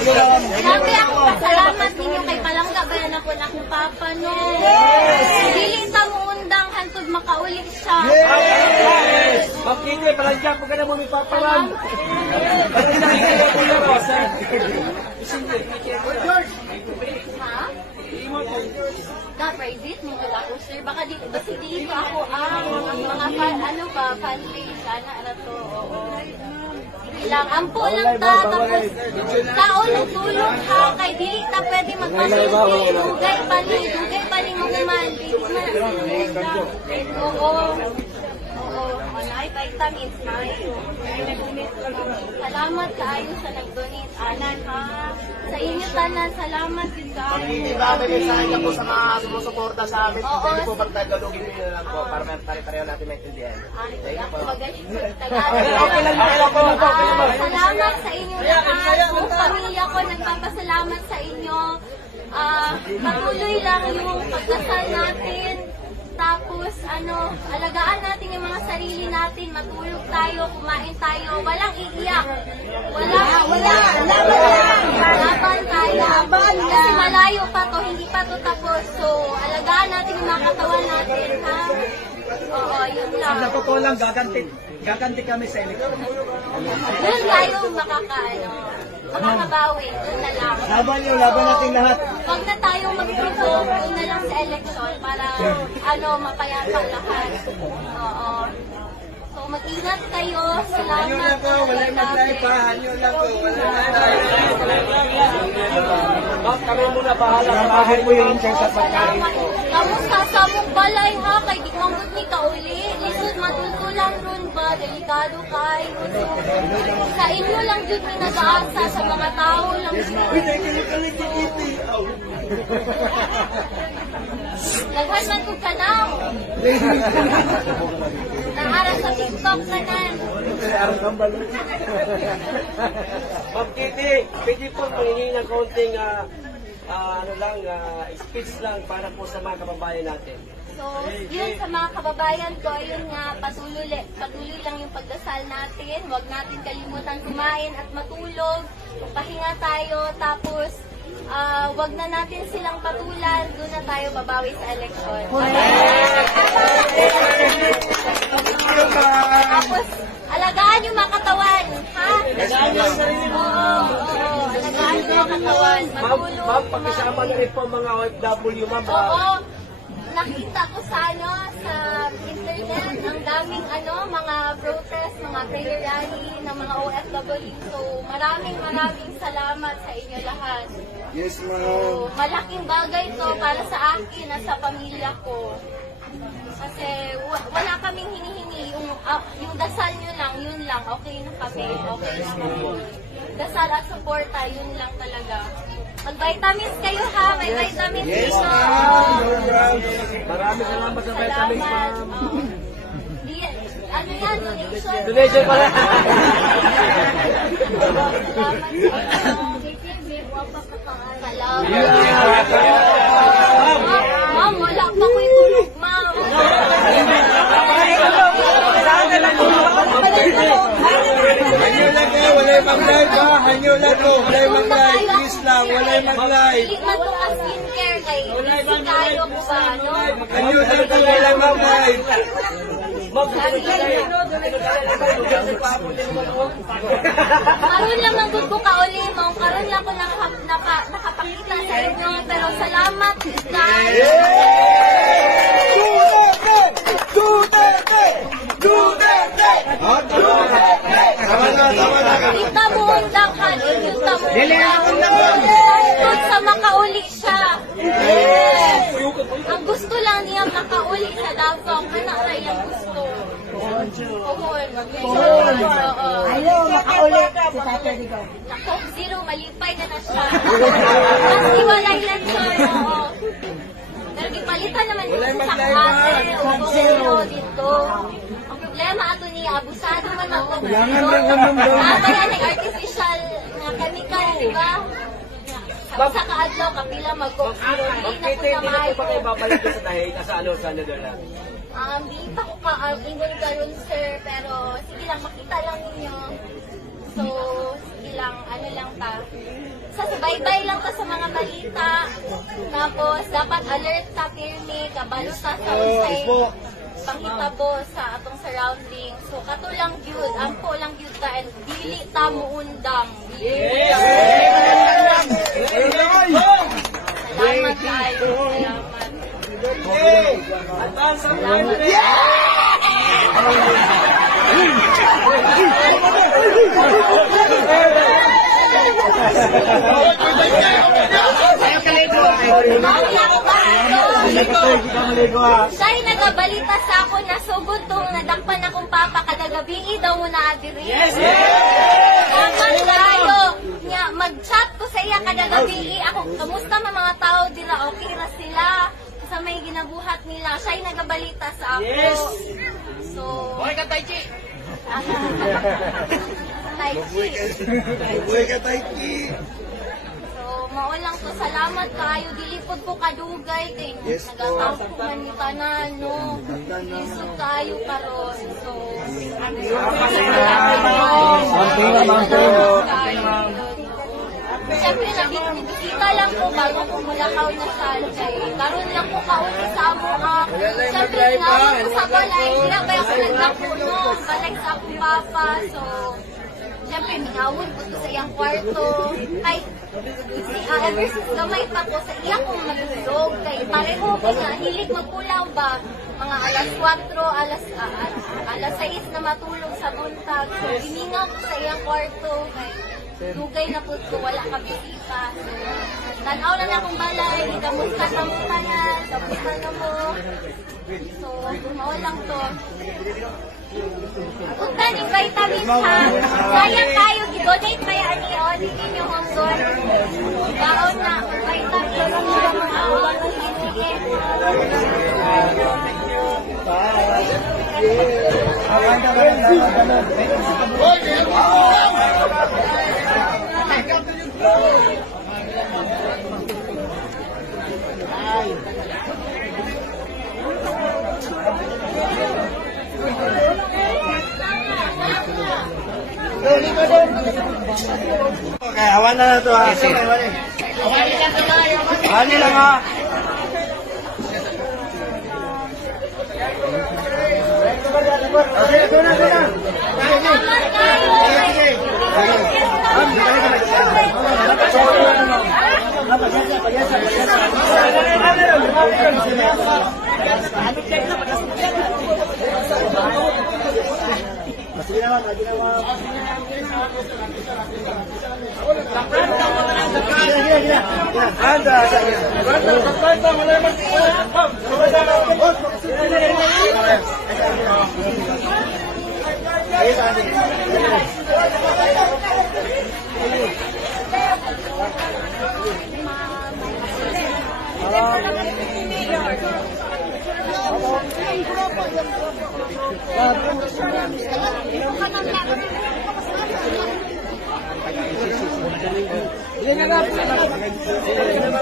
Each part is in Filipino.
Grabe ako pasalamat ninyo kay Palangga bayan ako na akong papa no. Dili ta mo undang hantod makaulit siya. Bakit Palangga po ka na mo ni paparan? Palangga kayo po sir. Ha? Na-private mo wala ko sir. Baka dito ako ang mga fan page. Sana ano to. Oo. Lang, ampo lang ta, tapos tao nagtulog ha, kay dili ta pwede magpasulti, dugay pa ni mo naman, oo, ay vitamins na salamat kaayo sa nag-donate, anan ha, sa inyo tanan, salamat kayo. Hindi ba may mensahe po sa mga sumusuporta sa amin? Pwede po bang tagalogin nyo na lang po para pare-pareho natin maintindihan? Salamat sa inyo lahat. Buong pamilya ko nagpapasalamat sa inyo. Patuloy lang yung pagdasal natin. Tapos, alagaan natin yung mga sarili natin. Matulog tayo, kumain tayo. Walang iiyak. Laban tayo. Kasi malayo pa to, hindi pa to tapos. So, alagaan natin yung mga katawan natin, ha? Oo, yun lang. Sa totoo lang, gaganti kami sa eleksyon. Doon tayo makakabawi. Doon na lang. Laban natin lahat. Huwag na tayong mag-provoke. Doon na lang sa eleksyon para mapayapang lahat. Oo. So, mag-ingat kayo. Salamat po. Wala mag-live pa. Hanyo lang po. Wala mag-live. Kami muna bahala. Bakit po yung intern sa pagkain po? Kamusta sa mong balay ha? Kay di mambut ni kauli. Lisod matutulang ron ba? Delikado kayo. Sa inyo lang dyan may nag-aasa sa mga tao lang. Naghan man kong kanaw. Naaral sa TikTok na nan. Ma'am Kitty, pwede po mangingi ng kaunting speech lang para po sa mga kababayan natin. So, yun sa mga kababayan ko, yun nga, patuloy lang yung pagdasal natin. Huwag natin kalimutan kumain at matulog. Pahinga tayo, tapos wag na natin silang patulan. Doon na tayo babawi sa eleksyon. Tapos, alagaan yung mga katawan, ha? Alagaan yung sarili mo. Oo, alagaan yung mga katawan. Matulog. Ma'am, pakisama na rin po mga OFW, ma'am. Oo. Nakita ko sa internet, ang daming mga protest, mga prayer rally ng mga OFW. So, maraming salamat sa inyo lahat. Yes, ma'am. So, malaking bagay to para sa akin at sa pamilya ko. Kasi wala kaming hinihingi. Yung dasal nyo lang, yun lang. Okay na kami. Okay na kami. Dasal at suporta, yun lang talaga. Mag-vitamins kayo ha, may vitamins dito. Yes, maraming salamat sa vitamins, ma'am. Ano yan, donation? Donation pala. Salamat. Ma'am, wala pa ko yung tulog, ma'am. Hanyo lang kayo, wala yung mag-live ha. Hanyo lang ko, wala yung mag-live. Please lang, wala yung mag-live. Hindi man ito ang skincare kayo. Busy tayo po ba, no? Hanyo lang ko, wala yung mag-live. Karoon lang ang good ko kauli, ma'am. Karoon lang ko nakapakita sa inyo. Pero salamat, guys. Kita mo ang dakhan, kita mo sa makauli siya. Ang gusto lang niya makauli sa Davao, manakay ang gusto. Ayaw, makauli si Tata Ligaw. Ako, zero, malipay na siya. Mas iwalay lang siya, oo. Pero ipalitan naman dito sa klase, zero dito. Ang problema ato niya, abusado man ako. Kaya ng artificial nga chemical, di ba? Sa kaadlaw, kapila mag-zero. Hindi na po pa kayo babalik sa dahil sa ano doon lang. Di pa ko ingon karon sir, pero sige lang, makita lang ninyo. So, sige lang, ano lang pa. sa subaybay lang to sa mga balita. Tapos, dapat alert ka, pirmi, kabalo sa usay panghitabo sa atong surrounding. So, kato lang yun, ampo lang yun ka, and dili ta muundang. Salamat kayo. Salamat. Siya'y nagabalita sa ako na sugod tong nadakpan akong papa kada gabi daw mo na adiri. Yes! Dapat tayo nga mag-chat ko sa iya kada gabi ako, kamusta mga tao dila, okay ra sila sa may ginabuhat nila. Siya'y nagabalita sa ako. Yes! So, Buhay ka, Tai Chi! Tai Chi. Buhay ka, Tai Chi! Mao lang to, salamat kayo, dilipod ko kadugay kay nagataw ko man ni tanan, no. Lisod kayo karon. So, siyempre, nabisita lang po bago ko mulakaw na Sanjay. Karon lang po kauli sa amo ka. Siyempre, ngawag ko sa balay, hindi na ba ako nagkapuno, balik sa akong papa. So, siyempre, ngawag ko to sa iyang kwarto. Ay, ever since gamay pa ko sa iya kong matulog. Kay pareho ko na hilig magpulaw ba? Mga alas 4, alas 6 na matulog sa buntag. So, hiningaw ko sa iyang kwarto. Kay dugay na po ko, wala ka bisita. So, tanaw na akong balay, kamusta na kamusta na mo. So, mawalang to. Kung kaning vitamins ha, sayang tayo, donate kaya ani o, hindi nyo honggon. Baon na, vitamins sige. Okay, awan na to ha. Awan lang ha.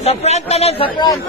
Sa front na lang, sa front.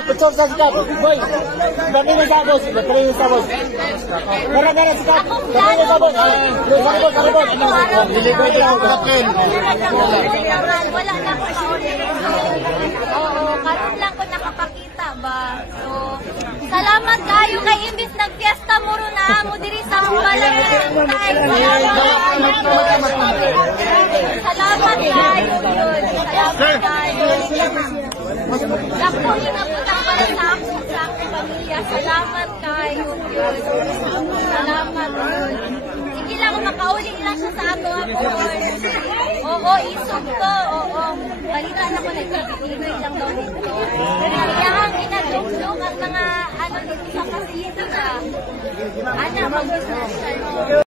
Pecor sa sikap, boy. Berarti na sa boss, berarti na sa boss. Gara-gara sikap, berarti na sa boss. Sa boss. Delivery na ako kapin. Wala na ko paulit. Oo, karon lang ko nakapakita ba. So, salamat kayo kay imbis nagpiesta mo ro na mo diri sa balay. Salamat kayo yun. Salamat kayo. Dako na po para sa akong pamilya. Salamat kayo yun. Salamat yun. Sige lang kung makauli lang siya sa ato ako. Oo, isog ko. Oo. Balitaan ako nagsabi. Ibig lang daw dito. Kaya ang inadlok ang mga dito sa facility na. Ana, mag-social mo.